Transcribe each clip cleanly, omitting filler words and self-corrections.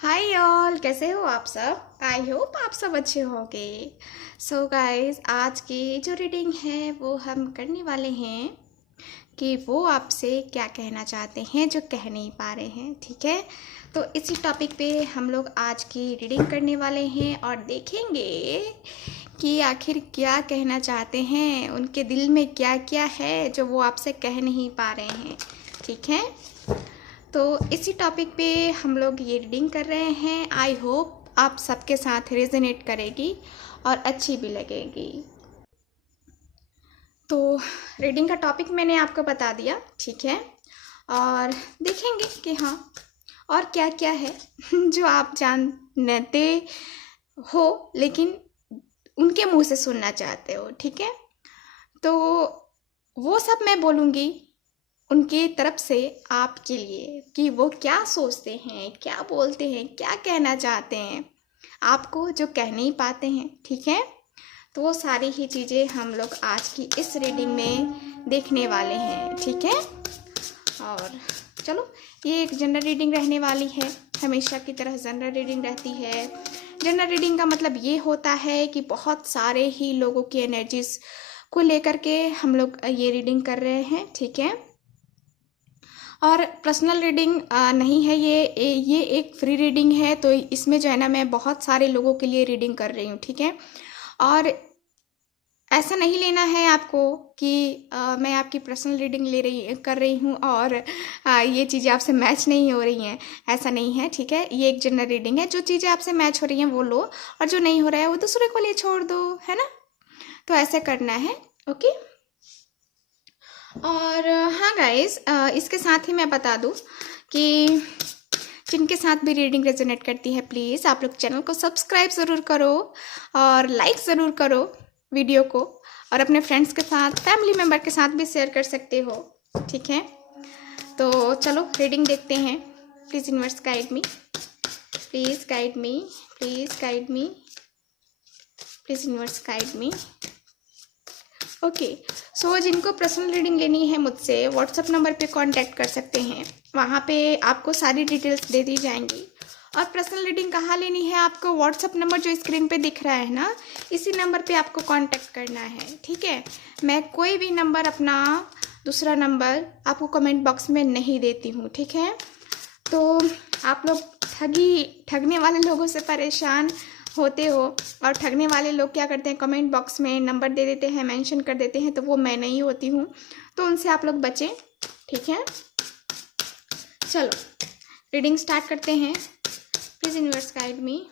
Hi all, कैसे हो आप सब। आई होप आप सब अच्छे होंगे। सो गाइस, आज की जो रीडिंग है वो हम करने वाले हैं कि वो आपसे क्या कहना चाहते हैं जो कह नहीं पा रहे हैं। ठीक है, तो इसी टॉपिक पे हम लोग आज की रीडिंग करने वाले हैं और देखेंगे कि आखिर क्या कहना चाहते हैं, उनके दिल में क्या क्या है जो वो आपसे कह नहीं पा रहे हैं। ठीक है, तो इसी टॉपिक पे हम लोग ये रीडिंग कर रहे हैं। आई होप आप सबके साथ रेजोनेट करेगी और अच्छी भी लगेगी। तो रीडिंग का टॉपिक मैंने आपको बता दिया, ठीक है, और देखेंगे कि हाँ और क्या क्या है जो आप जानते हो लेकिन उनके मुंह से सुनना चाहते हो। ठीक है, तो वो सब मैं बोलूँगी उनकी तरफ से आपके लिए कि वो क्या सोचते हैं, क्या बोलते हैं, क्या कहना चाहते हैं आपको जो कह नहीं पाते हैं। ठीक है, तो वो सारी ही चीज़ें हम लोग आज की इस रीडिंग में देखने वाले हैं। ठीक है, और चलो, ये एक जनरल रीडिंग रहने वाली है। हमेशा की तरह जनरल रीडिंग रहती है। जनरल रीडिंग का मतलब ये होता है कि बहुत सारे ही लोगों की एनर्जीज को लेकर के हम लोग ये रीडिंग कर रहे हैं। ठीक है, और पर्सनल रीडिंग नहीं है ये एक फ्री रीडिंग है। तो इसमें जो है ना, मैं बहुत सारे लोगों के लिए रीडिंग कर रही हूँ। ठीक है, और ऐसा नहीं लेना है आपको कि मैं आपकी पर्सनल रीडिंग कर रही हूँ और ये चीज़ें आपसे मैच नहीं हो रही हैं, ऐसा नहीं है। ठीक है, ये एक जनरल रीडिंग है। जो चीज़ें आपसे मैच हो रही हैं वो लो, और जो नहीं हो रहा है वो दूसरे को लिए छोड़ दो, है ना। तो ऐसे करना है, ओके। और हाँ गाइस, इसके साथ ही मैं बता दूँ कि जिनके साथ भी रीडिंग रेजोनेट करती है, प्लीज़ आप लोग चैनल को सब्सक्राइब ज़रूर करो और लाइक ज़रूर करो वीडियो को, और अपने फ्रेंड्स के साथ, फैमिली मेम्बर के साथ भी शेयर कर सकते हो। ठीक है, तो चलो रीडिंग देखते हैं। Please universe guide me, please guide me, please guide me, please universe guide me. Okay, so जिनको पर्सनल रीडिंग लेनी है मुझसे व्हाट्सएप नंबर पे कांटेक्ट कर सकते हैं। वहाँ पे आपको सारी डिटेल्स दे दी जाएंगी। और पर्सनल रीडिंग कहाँ लेनी है, आपको व्हाट्सएप नंबर जो स्क्रीन पे दिख रहा है ना, इसी नंबर पे आपको कांटेक्ट करना है। ठीक है, मैं कोई भी नंबर, अपना दूसरा नंबर आपको कमेंट बॉक्स में नहीं देती हूँ। ठीक है, तो आप लोग ठगने वाले लोगों से परेशान होते हो, और ठगने वाले लोग क्या करते हैं, कमेंट बॉक्स में नंबर दे देते हैं, मेंशन कर देते हैं, तो वो मैं नहीं होती हूँ। तो उनसे आप लोग बचें। ठीक है, चलो रीडिंग स्टार्ट करते हैं। प्लीज़ यूनिवर्स गाइड मी।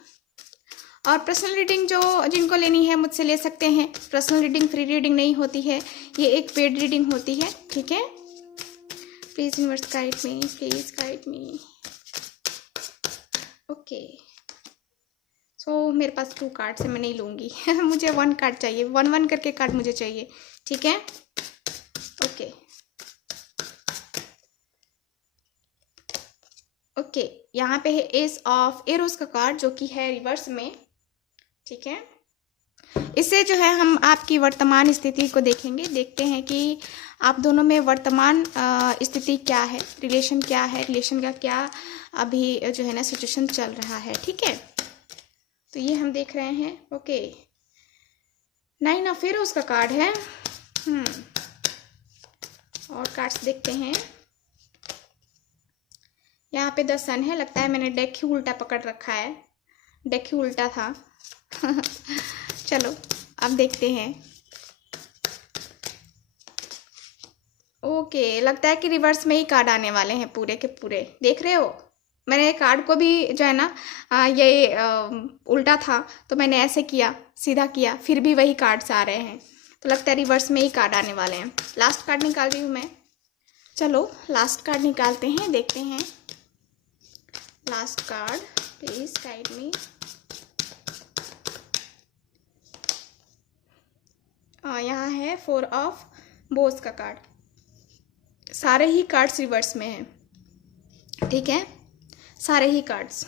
और पर्सनल रीडिंग जो जिनको लेनी है मुझसे ले सकते हैं। पर्सनल रीडिंग फ्री रीडिंग नहीं होती है, ये एक पेड रीडिंग होती है। ठीक है, please universe guide me, please guide me. Okay, so मेरे पास 2 कार्ड्स है, मैं नहीं लूँगी मुझे 1 कार्ड चाहिए, 1 करके कार्ड मुझे चाहिए। ठीक है, ओके ओके, यहाँ पे है एस ऑफ एरोस का कार्ड जो कि है रिवर्स में। ठीक है, इससे जो है हम आपकी वर्तमान स्थिति को देखेंगे, देखते हैं कि आप दोनों में वर्तमान स्थिति क्या है, रिलेशन क्या है, रिलेशन का क्या अभी जो है ना सिचुएशन चल रहा है। ठीक है, तो ये हम देख रहे हैं। ओके, 9 ऑफ एरोस का कार्ड है। और कार्ड्स देखते हैं। यहाँ पे द सन है, लगता है मैंने डेक ही उल्टा पकड़ रखा है, डेक ही उल्टा था चलो अब देखते हैं। ओके, लगता है कि रिवर्स में ही कार्ड आने वाले हैं पूरे के पूरे। देख रहे हो, मैंने कार्ड को भी जो है ना ये उल्टा था तो मैंने ऐसे किया, सीधा किया, फिर भी वही कार्ड्स आ रहे हैं। तो लगता है रिवर्स में ही कार्ड आने वाले हैं। लास्ट कार्ड निकाल रही हूँ मैं। चलो लास्ट कार्ड निकालते हैं, देखते हैं। Last card, please guide me. यहाँ है 4 ऑफ बोस का कार्ड। सारे ही कार्ड्स रिवर्स में हैं। ठीक है, सारे ही कार्ड्स।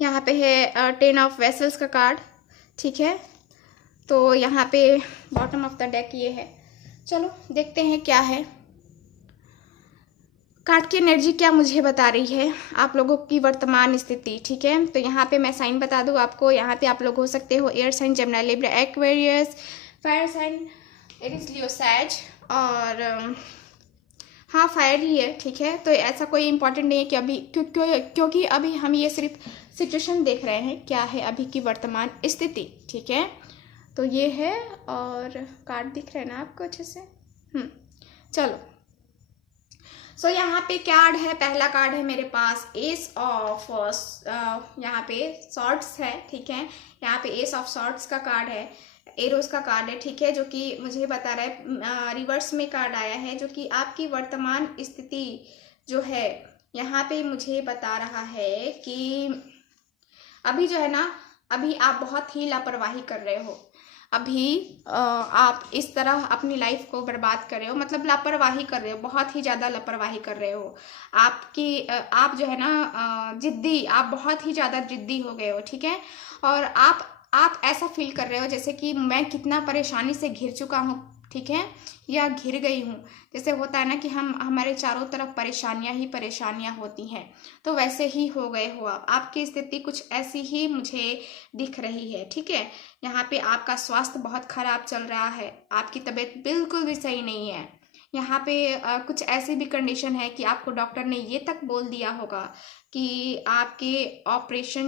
यहाँ पे है 10 ऑफ वेसल्स का कार्ड। ठीक है, तो यहाँ पे बॉटम ऑफ द डेक ये है। चलो देखते हैं क्या है। कार्ड की एनर्जी क्या मुझे बता रही है आप लोगों की वर्तमान स्थिति, ठीक है। तो यहाँ पे मैं साइन बता दूँ आपको, यहाँ पे आप लोग हो सकते हो air sign, Gemini, Libra, Aquarius, fire sign, Aries, Leo, Sag, और हाँ फायर ही है, ठीक है। तो ऐसा कोई इंपॉर्टेंट नहीं है कि अभी क्योंकि अभी हम ये सिर्फ सिचुएशन देख रहे हैं, क्या है अभी की वर्तमान स्थिति, ठीक है। तो ये है, और कार्ड दिख रहे हैं ना आपको अच्छे से। चलो, सो यहाँ पे कार्ड है, पहला कार्ड है मेरे पास एस ऑफ, यहाँ पे सॉर्ड्स है, ठीक है। यहाँ पे एस ऑफ सॉर्ड्स का कार्ड है, एरोस का कार्ड है, ठीक है, जो कि मुझे बता रहा है रिवर्स में कार्ड आया है, जो कि आपकी वर्तमान स्थिति जो है यहाँ पे मुझे बता रहा है कि अभी जो है ना, अभी आप बहुत ही लापरवाही कर रहे हो। अभी आप इस तरह अपनी लाइफ को बर्बाद कर रहे हो, मतलब लापरवाही कर रहे हो, बहुत ही ज़्यादा लापरवाही कर रहे हो। आप जो है ना जिद्दी, आप बहुत ही ज़्यादा जिद्दी हो गए हो, ठीक है। और आप ऐसा फील कर रहे हो जैसे कि मैं कितना परेशानी से घिर चुका हूँ, ठीक है, या घिर गई हूँ। जैसे होता है ना कि हमारे चारों तरफ परेशानियां ही परेशानियां होती हैं, तो वैसे ही हो गए हो आप। आपकी स्थिति कुछ ऐसी ही मुझे दिख रही है, ठीक है। यहाँ पे आपका स्वास्थ्य बहुत खराब चल रहा है, आपकी तबीयत बिल्कुल भी सही नहीं है। यहाँ पे कुछ ऐसी भी कंडीशन है कि आपको डॉक्टर ने ये तक बोल दिया होगा कि आपके ऑपरेशन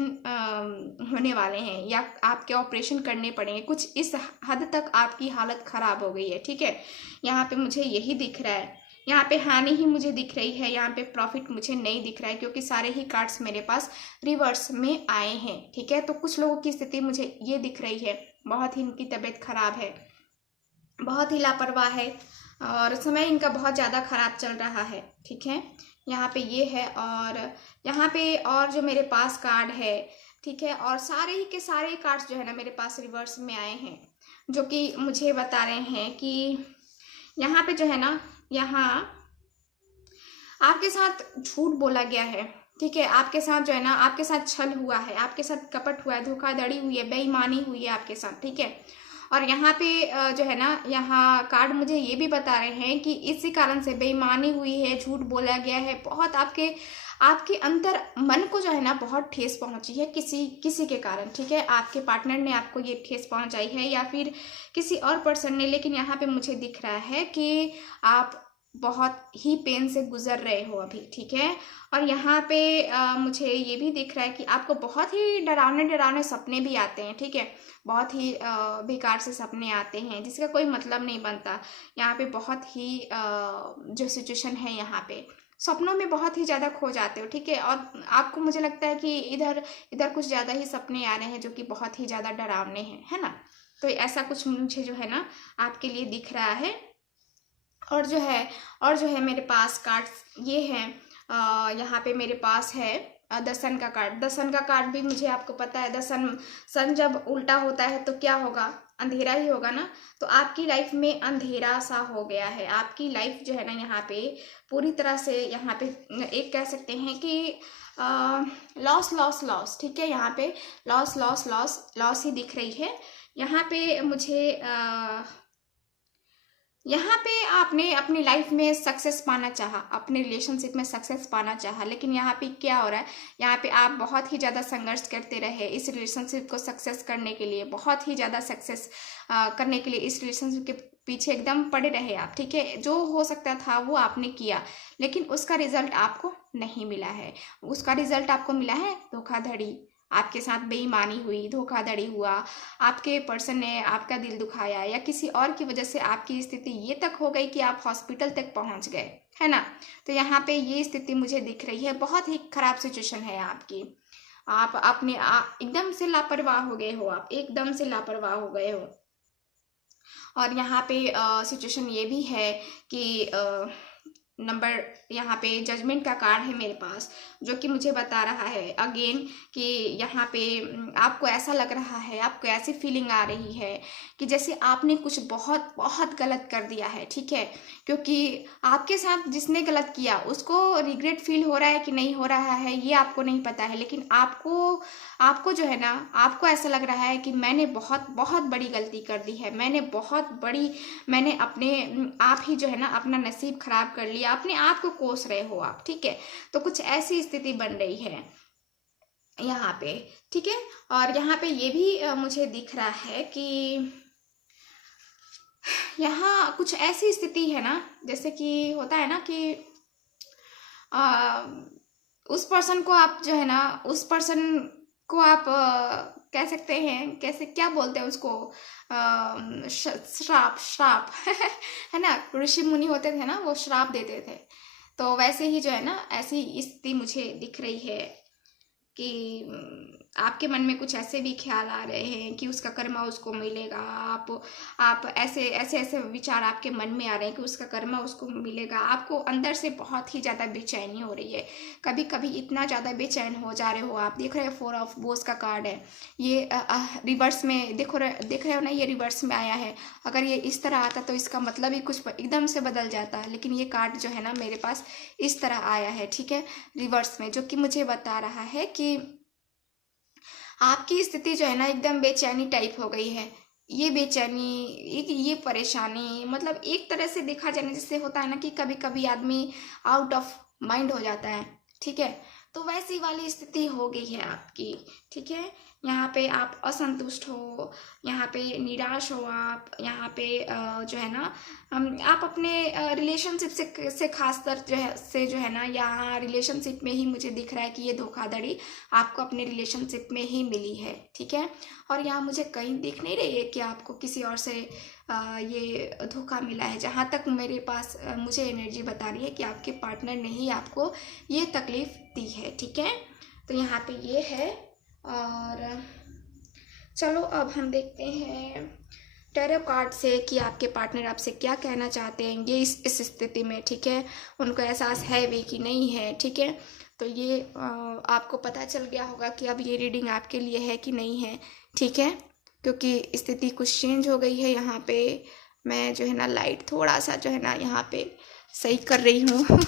होने वाले हैं, या आपके ऑपरेशन करने पड़ेंगे। कुछ इस हद तक आपकी हालत खराब हो गई है, ठीक है। यहाँ पे मुझे यही दिख रहा है, यहाँ पे हानि ही मुझे दिख रही है, यहाँ पे प्रॉफिट मुझे नहीं दिख रहा है, क्योंकि सारे ही कार्ड्स मेरे पास रिवर्स में आए हैं, ठीक है। तो कुछ लोगों की स्थिति मुझे ये दिख रही है, बहुत ही इनकी तबीयत खराब है, बहुत ही लापरवाह है, और समय इनका बहुत ज़्यादा खराब चल रहा है, ठीक है। यहाँ पे ये है, और यहाँ पे और जो मेरे पास कार्ड है, ठीक है, और सारे ही के सारे कार्ड्स जो है ना मेरे पास रिवर्स में आए हैं, जो कि मुझे बता रहे हैं कि यहाँ पे जो है ना, यहाँ आपके साथ झूठ बोला गया है, ठीक है। आपके साथ जो है ना, आपके साथ छल हुआ है, आपके साथ कपट हुआ है, धोखाधड़ी हुई है, बेईमानी हुई है आपके साथ, ठीक है। और यहाँ पे जो है ना, यहाँ कार्ड मुझे ये भी बता रहे हैं कि इसी कारण से बेईमानी हुई है, झूठ बोला गया है, बहुत आपके अंतर मन को जो है ना बहुत ठेस पहुंची है किसी के कारण, ठीक है। आपके पार्टनर ने आपको ये ठेस पहुंचाई है, या फिर किसी और पर्सन ने, लेकिन यहाँ पे मुझे दिख रहा है कि आप बहुत ही पेन से गुजर रहे हो अभी, ठीक है। और यहाँ पे मुझे ये भी दिख रहा है कि आपको बहुत ही डरावने सपने भी आते हैं, ठीक है। बहुत ही बेकार से सपने आते हैं जिसका कोई मतलब नहीं बनता। यहाँ पे बहुत ही जो सिचुएशन है, यहाँ पे सपनों में बहुत ही ज़्यादा खो जाते हो, ठीक है। और आपको मुझे लगता है कि इधर कुछ ज़्यादा ही सपने आ रहे हैं जो कि बहुत ही ज़्यादा डरावने हैं, है ना। तो ऐसा कुछ मुझे जो है ना आपके लिए दिख रहा है। और जो है मेरे पास कार्ड्स ये हैं, यहाँ पे मेरे पास है द सन का कार्ड। द सन का कार्ड भी मुझे आपको पता है, द सन जब उल्टा होता है तो क्या होगा, अंधेरा ही होगा ना। तो आपकी लाइफ में अंधेरा सा हो गया है, आपकी लाइफ जो है ना यहाँ पे पूरी तरह से, यहाँ पे एक कह सकते हैं कि लॉस, ठीक है। यहाँ पे लॉस ही दिख रही है। यहाँ पे मुझे यहाँ पे आपने अपनी लाइफ में सक्सेस पाना चाहा, अपने रिलेशनशिप में सक्सेस पाना चाहा, लेकिन यहाँ पे क्या हो रहा है, यहाँ पे आप बहुत ही ज़्यादा संघर्ष करते रहे इस रिलेशनशिप को सक्सेस करने के लिए, बहुत ही ज़्यादा सक्सेस करने के लिए इस रिलेशनशिप के पीछे एकदम पड़े रहे आप, ठीक है। जो हो सकता था वो आपने किया, लेकिन उसका रिजल्ट आपको नहीं मिला है। उसका रिजल्ट आपको मिला है धोखाधड़ी, आपके साथ बेईमानी हुई, धोखाधड़ी हुआ, आपके पर्सन ने आपका दिल दुखाया, या किसी और की वजह से आपकी स्थिति ये तक हो गई कि आप हॉस्पिटल तक पहुंच गए, है ना। तो यहाँ पे ये स्थिति मुझे दिख रही है, बहुत ही खराब सिचुएशन है आपकी। आप अपने एकदम से लापरवाह हो गए हो, आप एकदम से लापरवाह हो गए हो। और यहाँ पे सिचुएशन ये भी है कि नंबर, यहाँ पे जजमेंट का कार्ड है मेरे पास, जो कि मुझे बता रहा है अगेन कि यहाँ पे आपको ऐसा लग रहा है, आपको ऐसी फीलिंग आ रही है कि जैसे आपने कुछ बहुत बहुत गलत कर दिया है, ठीक है। क्योंकि आपके साथ जिसने गलत किया उसको रिग्रेट फील हो रहा है कि नहीं हो रहा है ये आपको नहीं पता है, लेकिन आपको जो है ना, आपको ऐसा लग रहा है कि मैंने बहुत बहुत बड़ी गलती कर दी है, मैंने अपने आप ही जो है ना अपना नसीब खराब कर लिया, अपने आप को कोस रहे हो आप, ठीक है। तो कुछ ऐसी स्थिति बन रही है यहाँ पे, ठीक है। और यहाँ पे ये भी मुझे दिख रहा है कि यहाँ कुछ ऐसी स्थिति है ना, जैसे कि होता है ना कि आ, उस पर्सन को आप जो है ना, उस पर्सन को आप कह सकते हैं, कैसे क्या बोलते हैं उसको, श्राप श्राप है ना। ऋषि मुनि होते थे ना, वो श्राप देते थे। तो वैसे ही जो है ना, ऐसी स्थिति मुझे दिख रही है कि आपके मन में कुछ ऐसे भी ख्याल आ रहे हैं कि उसका कर्मा उसको मिलेगा। आप ऐसे ऐसे ऐसे विचार आपके मन में आ रहे हैं कि उसका कर्मा उसको मिलेगा। आपको अंदर से बहुत ही ज़्यादा बेचैनी हो रही है, कभी कभी इतना ज़्यादा बेचैन हो जा रहे हो आप। देख रहे हो 4 ऑफ बोस का कार्ड है, ये रिवर्स में देख रहे हो ना, ये रिवर्स में आया है। अगर ये इस तरह आता तो इसका मतलब ही कुछ एकदम से बदल जाता, लेकिन ये कार्ड जो है ना मेरे पास इस तरह आया है, ठीक है, रिवर्स में, जो कि मुझे बता रहा है कि आपकी स्थिति जो है ना एकदम बेचैनी टाइप हो गई है। ये बेचैनी, ये परेशानी, मतलब एक तरह से देखा जाने जैसे होता है ना कि कभी कभी आदमी आउट ऑफ माइंड हो जाता है, ठीक है। तो वैसी वाली स्थिति हो गई है आपकी, ठीक है। यहाँ पे आप असंतुष्ट हो, यहाँ पे निराश हो आप, यहाँ पे जो है ना आप अपने रिलेशनशिप से खासकर जो है ना, यहाँ रिलेशनशिप में ही मुझे दिख रहा है कि ये धोखाधड़ी आपको अपने रिलेशनशिप में ही मिली है, ठीक है। और यहाँ मुझे कहीं दिख नहीं रही है कि आपको किसी और से ये धोखा मिला है। जहाँ तक मेरे पास मुझे एनर्जी बता रही है कि आपके पार्टनर ने ही आपको ये तकलीफ दी है, ठीक है। तो यहाँ पे ये है। और चलो अब हम देखते हैं टैरो कार्ड से कि आपके पार्टनर आपसे क्या कहना चाहते हैं ये इस स्थिति में, ठीक है। उनको एहसास है भी कि नहीं है, ठीक है। तो ये आपको पता चल गया होगा कि अब ये रीडिंग आपके लिए है कि नहीं है, ठीक है, क्योंकि स्थिति कुछ चेंज हो गई है। यहाँ पे मैं जो है ना लाइट थोड़ा सा जो है ना यहाँ पे सही कर रही हूँ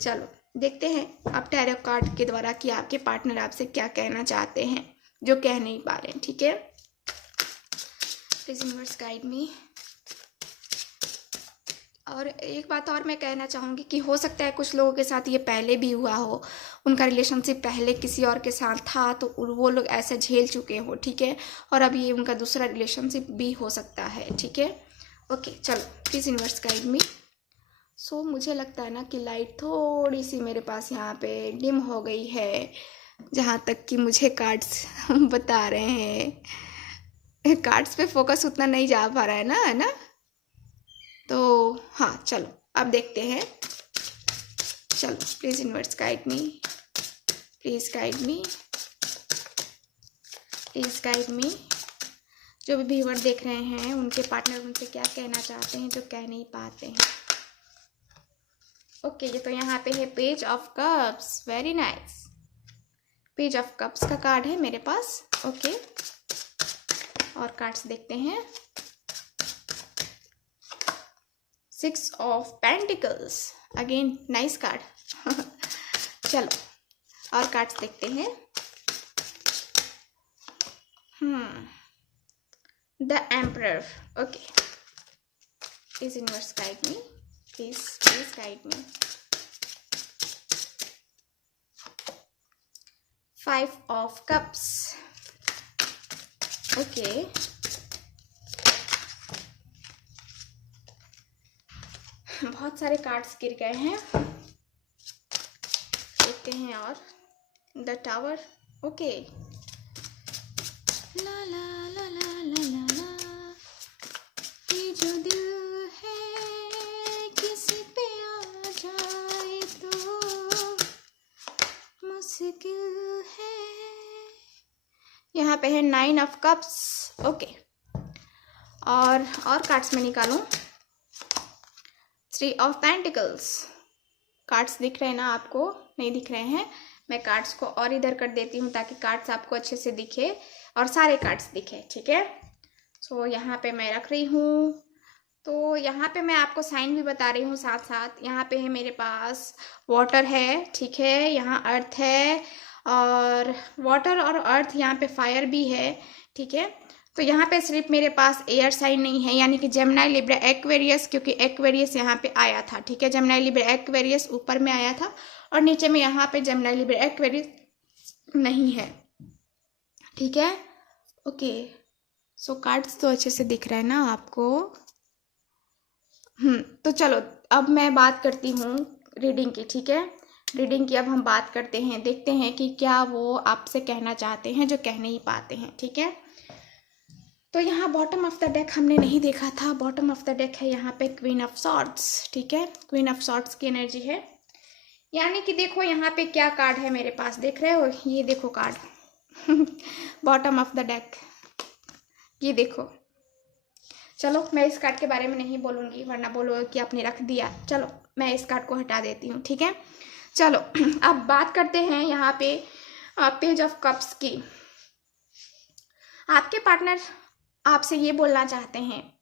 चलो देखते हैं अब टैरो कार्ड के द्वारा कि आपके पार्टनर आपसे क्या कहना चाहते हैं, जो कह नहीं पा रहे हैं, ठीक है। प्लीज यूनिवर्स गाइड मी। और एक बात और मैं कहना चाहूँगी कि हो सकता है कुछ लोगों के साथ ये पहले भी हुआ हो, उनका रिलेशनशिप पहले किसी और के साथ था तो वो लोग ऐसे झेल चुके हो, ठीक है। और अब ये उनका दूसरा रिलेशनशिप भी हो सकता है, ठीक है। ओके चलो प्लीज यूनिवर्स गाइड मी। सो मुझे लगता है ना कि लाइट थोड़ी सी मेरे पास यहाँ पे डिम हो गई है, जहाँ तक कि मुझे कार्ड्स बता रहे हैं। कार्ड्स पे फोकस उतना नहीं जा पा रहा है ना, है ना। तो हाँ चलो अब देखते हैं। चलो please universe guide me, please guide me, please guide me. जो भी व्यूअर देख रहे हैं उनके पार्टनर उनसे क्या कहना चाहते हैं जो कह नहीं पाते हैं। ओके ये तो यहाँ पे है page of cups, very nice. Page of cups का कार्ड है मेरे पास, ओके। और कार्ड्स देखते हैं। 6 of pentacles, again nice card चलो और कार्ड्स देखते हैं। The emperor, okay. Please universe guide me, please guide me. 5 of cups, okay. बहुत सारे कार्ड्स गिर गए हैं, देखते हैं। और द टावर, ओके। ला ला ला ला ला ला ला, ये जो दिल है किसी पे आ जाए तो मुश्किल है। यहाँ पे है 9 ऑफ कप्स, ओके। और कार्ड्स में निकालूं। 3 ऑफ पेंटिकल्स। कार्ड्स दिख रहे हैं ना आपको, नहीं दिख रहे हैं? मैं कार्ड्स को और इधर कर देती हूँ ताकि कार्ड्स आपको अच्छे से दिखे और सारे कार्ड्स दिखे, ठीक है। सो यहाँ पे मैं रख रही हूँ। तो यहाँ पे मैं आपको साइन भी बता रही हूँ साथ साथ। यहाँ पे है मेरे पास वाटर है, ठीक है, यहाँ अर्थ है और वाटर और अर्थ, यहाँ पे फायर भी है, ठीक है। तो यहाँ पे सिर्फ मेरे पास एयर साइन नहीं है, यानी कि जेमिनी लिब्रा एक्वेरियस, क्योंकि एक्वेरियस यहाँ पे आया था, ठीक है। जेमिनी लिब्रा एक्वेरियस ऊपर में आया था और नीचे में यहाँ पे जेमिनी लिब्रा एक्वेरियस नहीं है, ठीक है। ओके, सो कार्ड्स तो अच्छे से दिख रहा है ना आपको। तो चलो अब मैं बात करती हूँ रीडिंग की, ठीक है। रीडिंग की अब हम बात करते हैं, देखते हैं कि क्या वो आपसे कहना चाहते हैं जो कह नहीं पाते हैं, ठीक है। तो यहाँ बॉटम ऑफ द डेक हमने नहीं देखा था, बॉटम ऑफ द डेक है यहाँ पे क्वीन ऑफ सॉर्ड्स, ठीक है। क्वीन ऑफ सॉर्ड्स की एनर्जी है, यानी कि देखो यहाँ पे क्या कार्ड है मेरे पास, देख रहे हो, ये देखो card bottom of the deck, ये देखो। चलो मैं इस कार्ड के बारे में नहीं बोलूँगी वरना बोलोगे कि आपने रख दिया, चलो मैं इस कार्ड को हटा देती हूँ, ठीक है। चलो अब बात करते हैं यहाँ पे पेज ऑफ कप्स की। आपके पार्टनर आपसे ये बोलना चाहते हैं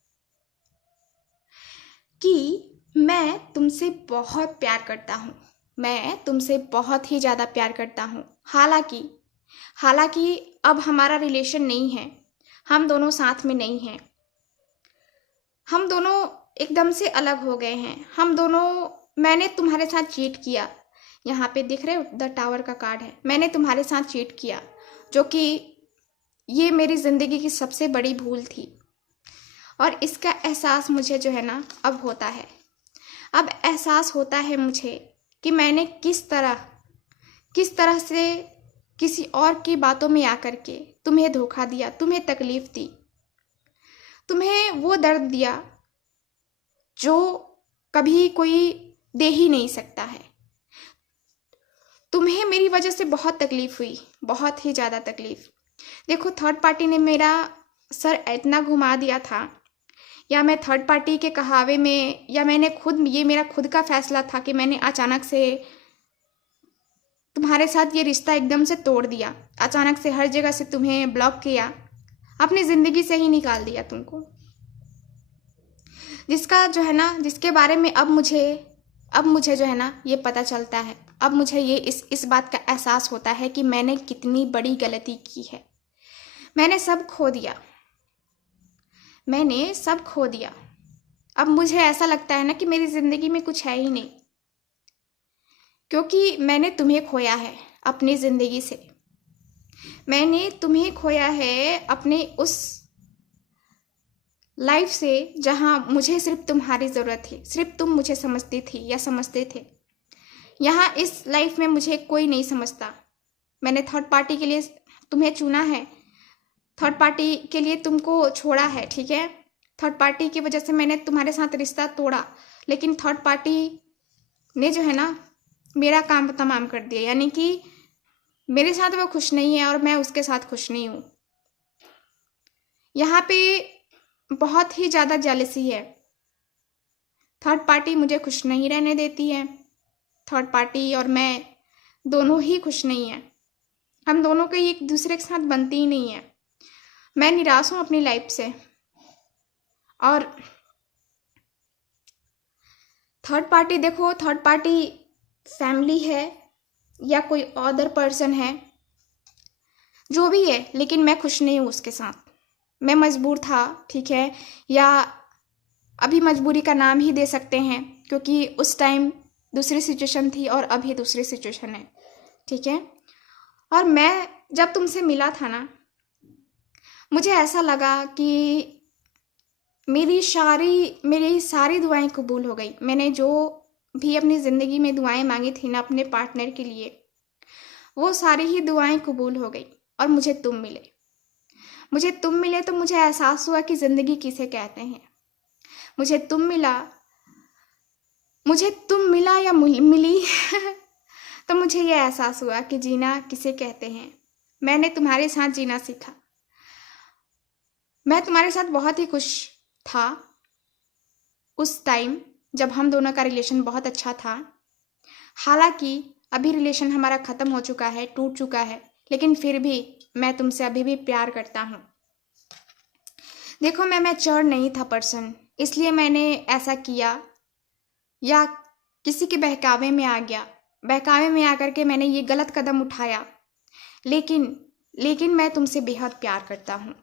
कि मैं तुमसे बहुत प्यार करता हूँ, मैं तुमसे बहुत ही ज़्यादा प्यार करता हूँ। हालांकि अब हमारा रिलेशन नहीं है, हम दोनों साथ में नहीं हैं, हम दोनों एकदम से अलग हो गए हैं, हम दोनों, मैंने तुम्हारे साथ चीट किया, यहाँ पे दिख रहे हो द टावर का कार्ड है, मैंने तुम्हारे साथ चीट किया, जो कि ये मेरी ज़िंदगी की सबसे बड़ी भूल थी और इसका एहसास मुझे जो है ना अब होता है। अब एहसास होता है मुझे कि मैंने किस तरह से किसी और की बातों में आकर के तुम्हें धोखा दिया, तुम्हें तकलीफ दी, तुम्हें वो दर्द दिया जो कभी कोई दे ही नहीं सकता है। तुम्हें मेरी वजह से बहुत तकलीफ हुई, बहुत ही ज़्यादा तकलीफ। देखो थर्ड पार्टी ने मेरा सर इतना घुमा दिया था, या मैं थर्ड पार्टी के कहावे में, या मैंने खुद, ये मेरा खुद का फैसला था कि मैंने अचानक से तुम्हारे साथ ये रिश्ता एकदम से तोड़ दिया, अचानक से हर जगह से तुम्हें ब्लॉक किया, अपनी ज़िंदगी से ही निकाल दिया तुमको। जिसका जो है ना, जिसके बारे में अब मुझे जो है ना ये पता चलता है, अब मुझे ये इस बात का एहसास होता है कि मैंने कितनी बड़ी गलती की है। मैंने सब खो दिया, मैंने सब खो दिया। अब मुझे ऐसा लगता है ना कि मेरी ज़िंदगी में कुछ है ही नहीं, क्योंकि मैंने तुम्हें खोया है अपनी ज़िंदगी से, मैंने तुम्हें खोया है अपने उस लाइफ से जहाँ मुझे सिर्फ तुम्हारी ज़रूरत थी, सिर्फ तुम मुझे समझती थी या समझते थे। यहाँ इस लाइफ में मुझे कोई नहीं समझता। मैंने थर्ड पार्टी के लिए तुम्हें चुना है, थर्ड पार्टी के लिए तुमको छोड़ा है, ठीक है। थर्ड पार्टी की वजह से मैंने तुम्हारे साथ रिश्ता तोड़ा, लेकिन थर्ड पार्टी ने जो है ना मेरा काम तमाम कर दिया, यानी कि मेरे साथ वो खुश नहीं है और मैं उसके साथ खुश नहीं हूँ। यहाँ पे बहुत ही ज़्यादा जेलसी है, थर्ड पार्टी मुझे खुश नहीं रहने देती है, थर्ड पार्टी और मैं दोनों ही खुश नहीं है, हम दोनों की एक दूसरे के साथ बनती ही नहीं है। मैं निराश हूँ अपनी लाइफ से, और थर्ड पार्टी, देखो थर्ड पार्टी फैमिली है या कोई अदर पर्सन है, जो भी है, लेकिन मैं खुश नहीं हूँ उसके साथ। मैं मजबूर था, ठीक है, या अभी मजबूरी का नाम ही दे सकते हैं, क्योंकि उस टाइम दूसरी सिचुएशन थी और अभी दूसरी सिचुएशन है, ठीक है। और मैं जब तुमसे मिला था ना, मुझे ऐसा लगा कि मेरी सारी दुआएं कबूल हो गई। मैंने जो भी अपनी ज़िंदगी में दुआएं मांगी थी ना अपने पार्टनर के लिए, वो सारी ही दुआएं कबूल हो गई और मुझे तुम मिले तो मुझे एहसास हुआ कि ज़िंदगी किसे कहते हैं। मुझे तुम मिला या मिली तो मुझे ये एहसास हुआ कि जीना किसे कहते हैं। मैंने तुम्हारे साथ जीना सीखा, मैं तुम्हारे साथ बहुत ही खुश था उस टाइम जब हम दोनों का रिलेशन बहुत अच्छा था। हालांकि अभी रिलेशन हमारा ख़त्म हो चुका है, टूट चुका है, लेकिन फिर भी मैं तुमसे अभी भी प्यार करता हूँ। देखो मैं मैच्योर नहीं था पर्सन, इसलिए मैंने ऐसा किया, या किसी के बहकावे में आ गया, बहकावे में आकर के मैंने ये गलत कदम उठाया, लेकिन मैं तुमसे बेहद प्यार करता हूँ।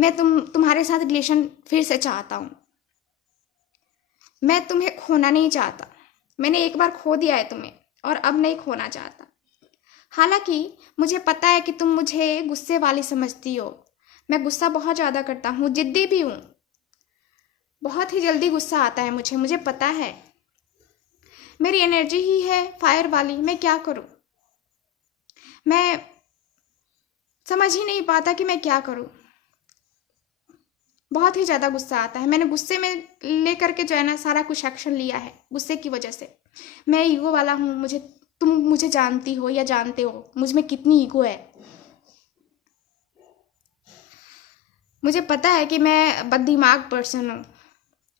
मैं तुम्हारे साथ रिलेशन फिर से चाहता हूँ। मैं तुम्हें खोना नहीं चाहता। मैंने एक बार खो दिया है तुम्हें और अब नहीं खोना चाहता। हालांकि मुझे पता है कि तुम मुझे गुस्से वाली समझती हो। मैं गुस्सा बहुत ज़्यादा करता हूँ, जिद्दी भी हूँ। बहुत ही जल्दी गुस्सा आता है मुझे पता है। मेरी एनर्जी ही है फायर वाली। मैं क्या करूँ? मैं समझ ही नहीं पाता कि मैं क्या करूँ। बहुत ही ज़्यादा गुस्सा आता है। मैंने गुस्से में लेकर के जो है ना सारा कुछ एक्शन लिया है गुस्से की वजह से। मैं ईगो वाला हूँ। तुम मुझे जानती हो या जानते हो मुझ में कितनी ईगो है। मुझे पता है कि मैं बददिमाग पर्सन हूँ।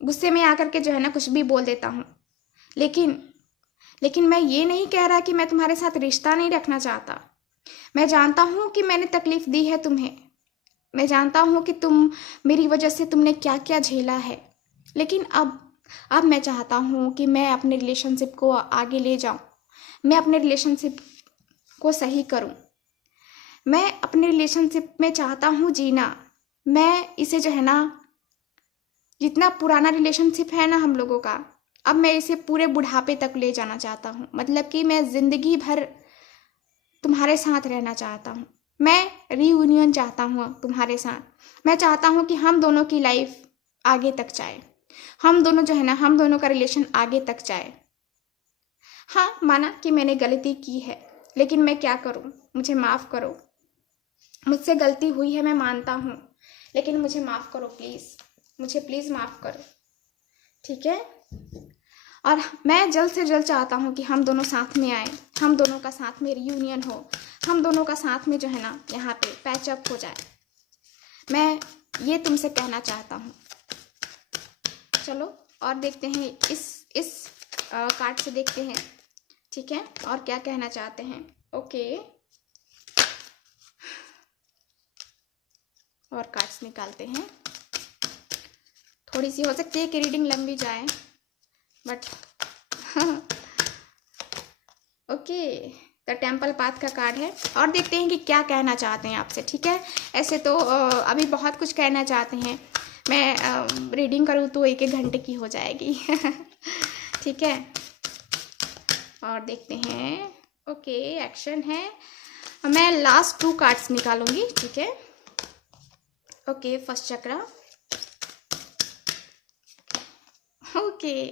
गुस्से में आकर के जो है ना कुछ भी बोल देता हूँ। लेकिन मैं ये नहीं कह रहा कि मैं तुम्हारे साथ रिश्ता नहीं रखना चाहता। मैं जानता हूँ कि मैंने तकलीफ दी है तुम्हें। मैं जानता हूँ कि मेरी वजह से तुमने क्या क्या झेला है। लेकिन अब मैं चाहता हूँ कि मैं अपने रिलेशनशिप को आगे ले जाऊँ। मैं अपने रिलेशनशिप को सही करूँ। मैं अपने रिलेशनशिप में चाहता हूँ जीना। मैं इसे जो है ना, जितना पुराना रिलेशनशिप है ना हम लोगों का, अब मैं इसे पूरे बुढ़ापे तक ले जाना चाहता हूँ। मतलब कि मैं जिंदगी भर तुम्हारे साथ रहना चाहता हूँ। मैं रीयूनियन चाहता हूँ तुम्हारे साथ। मैं चाहता हूँ कि हम दोनों की लाइफ आगे तक जाए। हम दोनों जो है ना, हम दोनों का रिलेशन आगे तक जाए। हाँ, माना कि मैंने गलती की है, लेकिन मैं क्या करूँ? मुझे माफ़ करो। मुझसे गलती हुई है, मैं मानता हूँ, लेकिन मुझे माफ़ करो प्लीज़। मुझे प्लीज़ माफ़ करो, ठीक है? और मैं जल्द से जल्द चाहता हूँ कि हम दोनों साथ में आए। हम दोनों का साथ में रियूनियन हो। हम दोनों का साथ में जो है ना यहाँ पे पैचअप हो जाए। मैं ये तुमसे कहना चाहता हूँ। चलो और देखते हैं, इस कार्ड से देखते हैं, ठीक है, और क्या कहना चाहते हैं। ओके, और कार्ड्स निकालते हैं। थोड़ी सी हो सकती है कि रीडिंग लंबी जाए, but okay, the temple path का कार्ड है। और देखते हैं कि क्या कहना चाहते हैं आपसे, ठीक है। ऐसे तो अभी बहुत कुछ कहना चाहते हैं। मैं रीडिंग करूँ तो 1-1 घंटे की हो जाएगी ठीक है। और देखते हैं। ओके, एक्शन है। मैं लास्ट 2 कार्ड्स निकालूंगी, ठीक है। Okay, first chakra. Okay,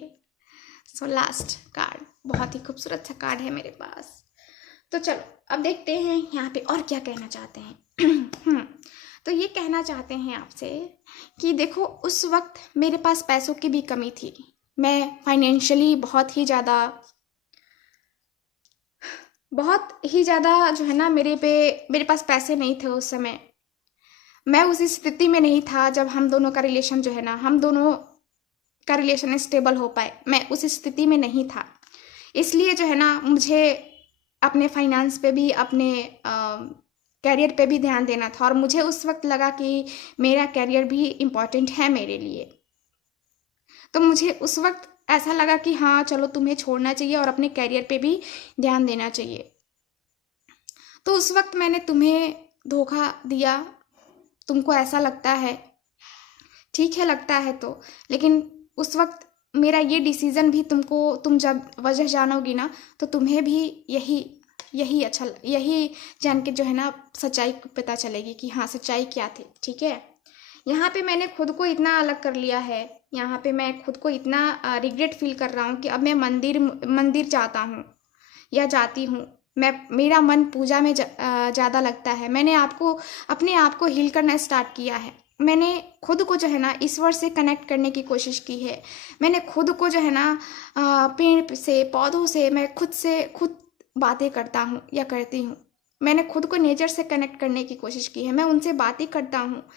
so last card. बहुत ही खूबसूरत सा कार्ड है मेरे पास। तो चलो अब देखते हैं यहाँ पे और क्या कहना चाहते हैं तो ये कहना चाहते हैं आपसे कि देखो, उस वक्त मेरे पास पैसों की भी कमी थी। मैं फाइनेंशियली बहुत ही ज़्यादा जो है ना, मेरे पास पैसे नहीं थे उस समय। मैं उस स्थिति में नहीं था जब हम दोनों का रिलेशन जो है ना, हम दोनों का रिलेशन स्टेबल हो पाए। मैं उस स्थिति में नहीं था। इसलिए जो है ना, मुझे अपने फाइनेंस पे भी, अपने कैरियर पे भी ध्यान देना था। और मुझे उस वक्त लगा कि मेरा कैरियर भी इम्पॉर्टेंट है मेरे लिए। तो मुझे उस वक्त ऐसा लगा कि हाँ चलो, तुम्हें छोड़ना चाहिए और अपने कैरियर पे भी ध्यान देना चाहिए। तो उस वक्त मैंने तुम्हें धोखा दिया। तुमको ऐसा लगता है, ठीक है, लगता है तो, लेकिन उस वक्त मेरा ये डिसीज़न भी तुम जब वजह जानोगी ना, तो तुम्हें भी यही जान के जो है ना सच्चाई पता चलेगी कि हाँ सच्चाई क्या थी, ठीक है। यहाँ पे मैंने खुद को इतना अलग कर लिया है। यहाँ पे मैं खुद को इतना रिग्रेट फील कर रहा हूँ कि अब मैं मंदिर जाता हूँ या जाती हूँ। मेरा मन पूजा में ज़्यादा लगता है। मैंने अपने आप को हील करना स्टार्ट किया है। मैंने खुद को जो है ना ईश्वर से कनेक्ट करने की कोशिश की है। मैंने खुद को जो है ना पेड़ से, पौधों से, मैं खुद बातें करता हूँ या करती हूँ। मैंने खुद को नेचर से कनेक्ट करने की कोशिश की है। मैं उनसे बातें करता हूँ।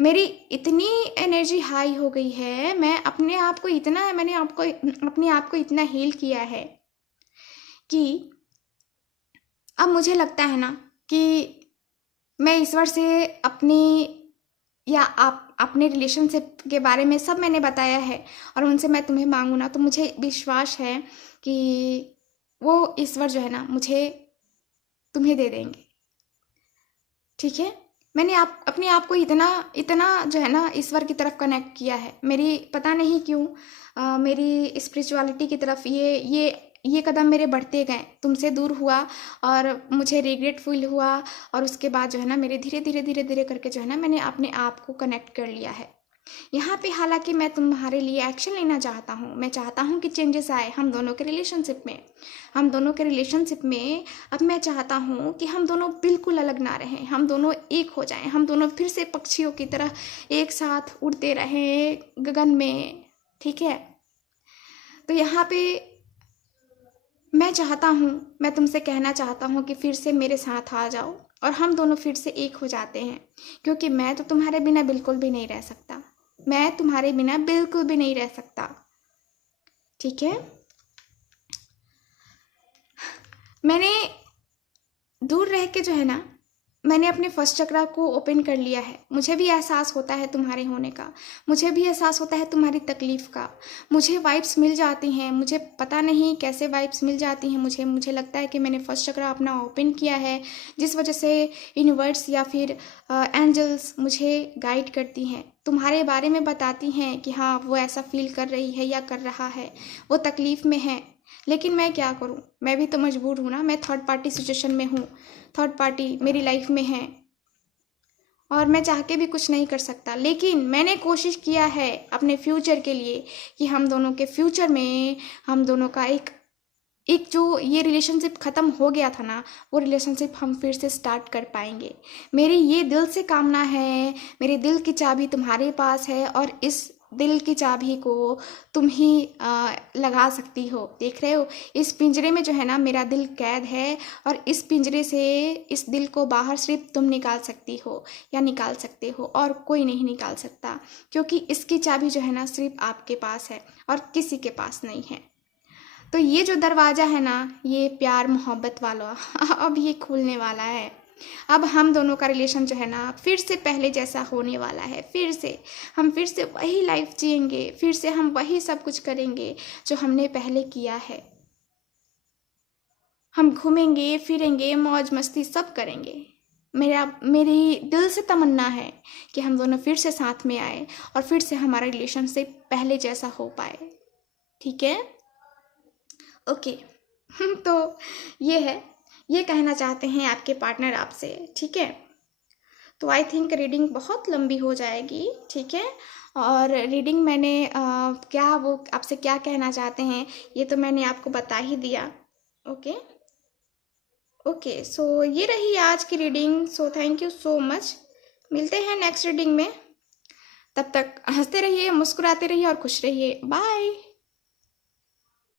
मेरी इतनी एनर्जी हाई हो गई है। मैंने अपने आप को इतना हील किया है कि अब मुझे लगता है ना कि मैं ईश्वर से अपने रिलेशनशिप के बारे में सब मैंने बताया है, और उनसे मैं तुम्हें मांगू ना, तो मुझे विश्वास है कि वो ईश्वर जो है ना मुझे तुम्हें दे देंगे, ठीक है। मैंने अपने आप को इतना इतना जो है ना ईश्वर की तरफ कनेक्ट किया है। मेरी पता नहीं क्यों मेरी स्पिरिचुअलिटी की तरफ ये कदम मेरे बढ़ते गए, तुमसे दूर हुआ और मुझे रिग्रेट फील हुआ। और उसके बाद जो है ना मेरे धीरे धीरे धीरे धीरे करके जो है ना मैंने अपने आप को कनेक्ट कर लिया है यहाँ पे। हालांकि मैं तुम्हारे लिए एक्शन लेना चाहता हूँ, मैं चाहता हूँ कि चेंजेस आए हम दोनों के रिलेशनशिप में। अब मैं चाहता हूँ कि हम दोनों बिल्कुल अलग ना रहें, हम दोनों एक हो जाएं, हम दोनों फिर से पक्षियों की तरह एक साथ उड़ते रहें गगन में, ठीक है। तो यहाँ पे मैं तुमसे कहना चाहता हूँ कि फिर से मेरे साथ आ जाओ और हम दोनों फिर से एक हो जाते हैं, क्योंकि मैं तो तुम्हारे बिना बिल्कुल भी नहीं रह सकता, मैं तुम्हारे बिना बिल्कुल भी नहीं रह सकता, ठीक है। मैंने दूर रह के जो है ना मैंने अपने फर्स्ट चक्रा को ओपन कर लिया है। मुझे भी एहसास होता है तुम्हारे होने का, मुझे भी एहसास होता है तुम्हारी तकलीफ़ का। मुझे वाइब्स मिल जाती हैं, मुझे पता नहीं कैसे वाइब्स मिल जाती हैं। मुझे लगता है कि मैंने फर्स्ट चक्रा अपना ओपन किया है, जिस वजह से यूनिवर्स या फिर एंजल्स मुझे गाइड करती हैं, तुम्हारे बारे में बताती हैं कि हाँ वो ऐसा फील कर रही है या कर रहा है, वो तकलीफ़ में है। लेकिन मैं क्या करूं, मैं भी तो मजबूर हूं ना, मैं थर्ड पार्टी सिचुएशन में हूं, थर्ड पार्टी मेरी लाइफ में है और मैं चाह के भी कुछ नहीं कर सकता। लेकिन मैंने कोशिश किया है अपने फ्यूचर के लिए कि हम दोनों के फ्यूचर में हम दोनों का एक जो ये रिलेशनशिप ख़त्म हो गया था ना, वो रिलेशनशिप हम फिर से स्टार्ट कर पाएंगे। मेरी ये दिल से कामना है, मेरे दिल की चाबी तुम्हारे पास है और इस दिल की चाबी को तुम ही लगा सकती हो। देख रहे हो इस पिंजरे में जो है ना मेरा दिल कैद है और इस पिंजरे से इस दिल को बाहर सिर्फ तुम निकाल सकती हो या निकाल सकते हो, और कोई नहीं निकाल सकता, क्योंकि इसकी चाबी जो है ना सिर्फ आपके पास है और किसी के पास नहीं है। तो ये जो दरवाज़ा है ना, ये प्यार मोहब्बत वाला अब ये खुलने वाला है। अब हम दोनों का रिलेशन जो है ना फिर से पहले जैसा होने वाला है। हम फिर से वही लाइफ जिएंगे, फिर से हम वही सब कुछ करेंगे जो हमने पहले किया है। हम घूमेंगे फिरेंगे, मौज मस्ती सब करेंगे। मेरी दिल से तमन्ना है कि हम दोनों फिर से साथ में आए और फिर से हमारा रिलेशनशिप पहले जैसा हो पाए, ठीक है। ओके तो ये कहना चाहते हैं आपके पार्टनर आपसे, ठीक है। तो आई थिंक रीडिंग बहुत लंबी हो जाएगी, ठीक है। और रीडिंग मैंने क्या वो आपसे क्या कहना चाहते हैं ये तो मैंने आपको बता ही दिया। ओके सो ये रही आज की reading. So thank you so much, मिलते हैं नेक्स्ट रीडिंग में। तब तक हंसते रहिए, मुस्कुराते रहिए और खुश रहिए। बाय।